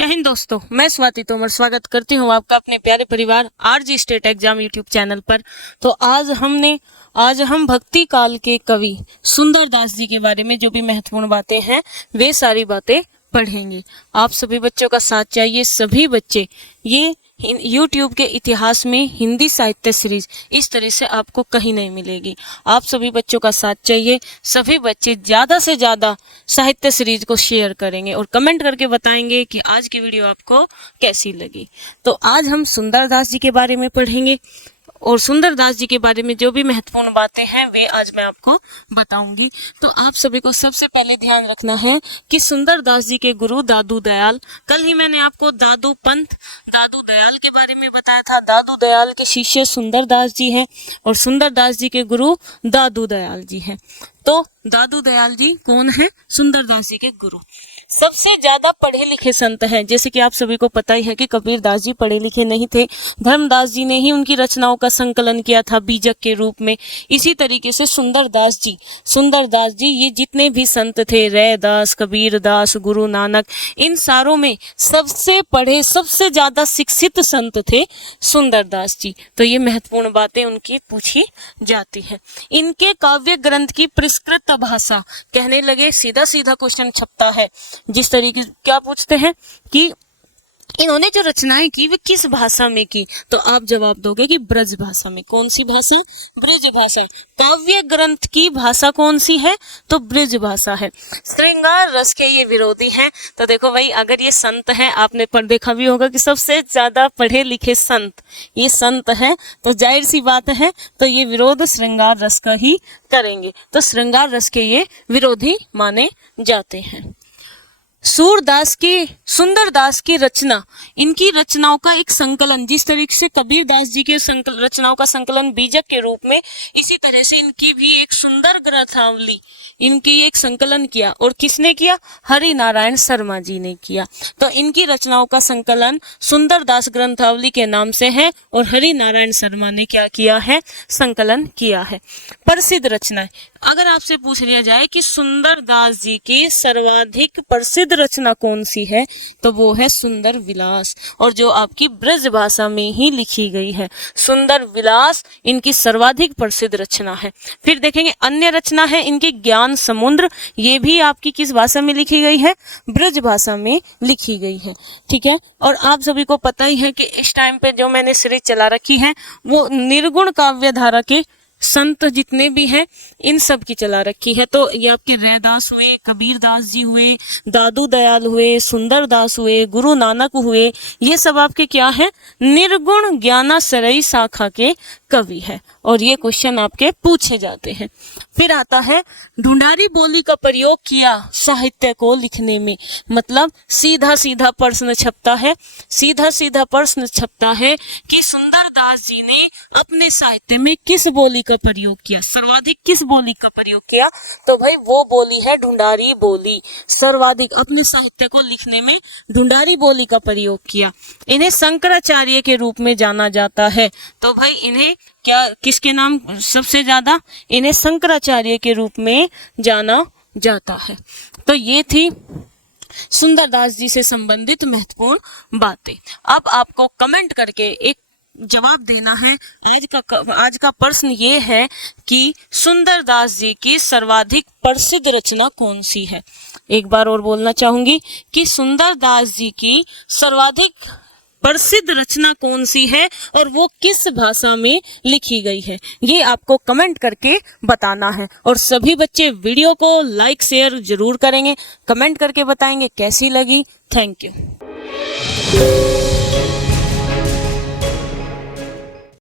जय हिंद दोस्तों, मैं स्वाति तोमर स्वागत करती हूँ आपका अपने प्यारे परिवार RG state exam YouTube channel पर। तो आज हम भक्ति काल के कवि सुंदरदास जी के बारे में जो भी महत्वपूर्ण बातें हैं वे सारी बातें पढ़ेंगे। आप सभी बच्चों का साथ चाहिए। सभी बच्चे ये YouTube के इतिहास में हिंदी साहित्य सीरीज इस तरह से आपको कहीं नहीं मिलेगी। आप सभी बच्चों का साथ चाहिए। सभी बच्चे ज़्यादा से ज़्यादा साहित्य सीरीज को शेयर करेंगे और कमेंट करके बताएंगे कि आज की वीडियो आपको कैसी लगी। तो आज हम सुंदरदास जी के बारे में पढ़ेंगे और सुंदरदास जी के बारे में जो भी महत्वपूर्ण बातें हैं वे आज मैं आपको बताऊंगी। तो आप सभी को सबसे पहले ध्यान रखना है कि सुंदरदास जी के गुरु दादू दयाल, कल ही मैंने आपको दादू दयाल के बारे में बताया था। दादू दयाल के शिष्य सुंदरदास जी हैं और सुंदरदास जी के गुरु दादू दयाल जी हैं। तो दादू दयाल जी कौन है? सुंदरदास जी के गुरु। सबसे ज्यादा पढ़े लिखे संत हैं। जैसे कि आप सभी को पता ही है कि कबीरदास जी पढ़े लिखे नहीं थे, धर्मदास जी ने ही उनकी रचनाओं का संकलन किया था बीजक के रूप में। इसी तरीके से सुंदरदास जी ये जितने भी संत थे, रैदास, कबीरदास, गुरु नानक, इन सारों में सबसे पढ़े, सबसे ज्यादा शिक्षित संत थे सुंदरदास जी। तो ये महत्वपूर्ण बातें उनकी पूछी जाती है। इनके काव्य ग्रंथ की परिष्कृत भाषा, कहने लगे सीधा सीधा क्वेश्चन छपता है जिस तरीके से क्या पूछते हैं कि इन्होंने जो रचनाएं की वे किस भाषा में की, तो आप जवाब दोगे कि ब्रज भाषा में। कौन सी भाषा? ब्रज भाषा। काव्य ग्रंथ की भाषा कौन सी है? तो ब्रज भाषा है। श्रृंगार रस के ये विरोधी हैं। तो देखो भाई, अगर ये संत हैं, आपने पर देखा भी होगा कि सबसे ज्यादा पढ़े लिखे संत ये संत हैं, तो जाहिर सी बात है तो ये विरोध श्रृंगार रस का ही करेंगे। तो श्रृंगार रस के ये विरोधी माने जाते हैं। सुंदरदास की रचना, इनकी रचनाओं का एक संकलन, जिस तरीके से कबीरदास जी के रचनाओं का संकलन बीजक के रूप में, इसी तरह से इनकी भी एक सुंदर ग्रंथावली, इनकी एक संकलन किया। और किसने किया? हरि नारायण शर्मा जी ने किया। तो इनकी रचनाओं का संकलन सुंदरदास ग्रंथावली के नाम से है और हरि नारायण शर्मा ने क्या किया है? संकलन किया है। प्रसिद्ध रचनाएं, अगर आपसे पूछ लिया जाए कि सुंदरदास जी की सर्वाधिक प्रसिद्ध रचना कौन सी है, तो वो है सुंदर विलास, और जो आपकी ब्रज भाषा में ही लिखी गई है। सुंदर विलास इनकी सर्वाधिक प्रसिद्ध रचना है। फिर देखेंगे अन्य रचना है इनकी ज्ञान समुद्र, ये भी आपकी किस भाषा में लिखी गई है? ब्रज भाषा में लिखी गई है। ठीक है। और आप सभी को पता ही है कि इस टाइम पे जो मैंने सीरीज चला रखी है वो निर्गुण काव्य धारा के संत जितने भी हैं इन सब की चला रखी है। तो ये आपके रैदास हुए, कबीरदास जी हुए, दादू दयाल हुए, सुंदरदास हुए, गुरु नानक हुए, ये सब आपके क्या है? निर्गुण ज्ञानाश्रयी शाखा के कवि है और ये क्वेश्चन आपके पूछे जाते हैं। फिर आता है ढूंढारी बोली का प्रयोग किया साहित्य को लिखने में, मतलब सीधा सीधा प्रश्न छपता है। सीधा सीधा प्रश्न छपता है कि सुंदरदास जी ने अपने साहित्य में किस बोली का प्रयोग किया, सर्वाधिक किस बोली का प्रयोग किया? तो भाई वो बोली है ढूंढारी बोली। सर्वाधिक अपने साहित्य को लिखने में ढूंढारी बोली का प्रयोग किया। इन्हें शंकराचार्य के रूप में जाना जाता है। तो भाई इन्हें क्या, किसके नाम सबसे ज्यादा? इन्हें शंकराचार्य के रूप में जाना जाता है। तो ये थी सुंदरदास जी से संबंधित महत्वपूर्ण बातें। अब आपको कमेंट करके एक जवाब देना है। आज का प्रश्न ये है कि सुंदरदास जी की सर्वाधिक प्रसिद्ध रचना कौन सी है? एक बार और बोलना चाहूंगी कि सुंदरदास जी की सर्वाधिक प्रसिद्ध रचना कौन सी है और वो किस भाषा में लिखी गई है, ये आपको कमेंट करके बताना है। और सभी बच्चे वीडियो को लाइक शेयर जरूर करेंगे, कमेंट करके बताएंगे कैसी लगी। Thank you.